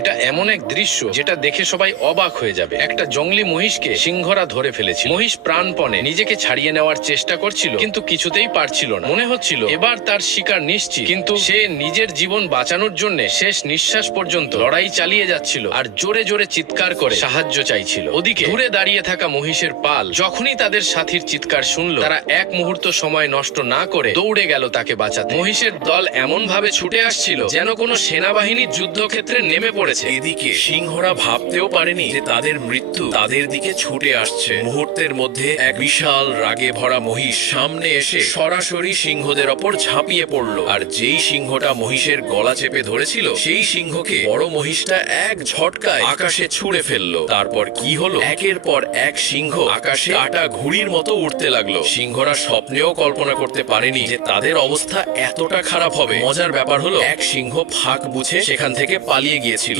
এটা এমন এক দৃশ্য যেটা দেখে সবাই অবাক হয়ে যাবে। একটা জঙ্গলি মহিষকে সিংহরা ধরে ফেলেছে। মহিষ প্রাণপণে নিজেকে ছাড়িয়ে নেওয়ার চেষ্টা করছিল, কিন্তু কিছুতেই পারছিল না। মনে হচ্ছিল এবার তার শিকার নিশ্চিত, কিন্তু সে নিজের জীবন বাঁচানোর জন্য শেষ নিঃশ্বাস পর্যন্ত লড়াই চালিয়ে যাচ্ছিল আর জোরে জোরে চিৎকার করে সাহায্য চাইছিল। ওদিকে দূরে দাঁড়িয়ে থাকা মহিষের পাল যখনই তাদের সাথীর চিৎকার শুনল, তারা এক মুহূর্ত সময় নষ্ট না করে দৌড়ে গেল তাকে বাঁচাতে। মহিষের দল এমন ভাবে ছুটে আসছিল যেন কোনো সেনাবাহিনী যুদ্ধক্ষেত্রে নেমে পড়েছে। এদিকে সিংহরা ভাবতেও পারেনি যে তাদের মৃত্যু তাদের দিকে ছুটে আসছে। মুহূর্তের মধ্যে এক বিশাল রাগে ভরা মহিষ সামনে এসে সরাসরি সিংহদের ওপর ঝাঁপিয়ে পড়ল। আর যেই সিংহটা মহিষের গলা চেপে ধরেছিল, সেই সিংহকে বড় মহিষটা এক ঝটকায় আকাশে ছুঁড়ে ফেললো। তারপর কি হলো, একের পর এক সিংহ আকাশে কাটা ঘুড়ির মতো উঠতে লাগলো। সিংহরা স্বপ্নেও কল্পনা করতে পারেনি যে তাদের অবস্থা এতটা খারাপ হবে। মজার ব্যাপার হলো, এক সিংহ ফাঁক বুঝে সেখান থেকে পালিয়ে গিয়েছিল,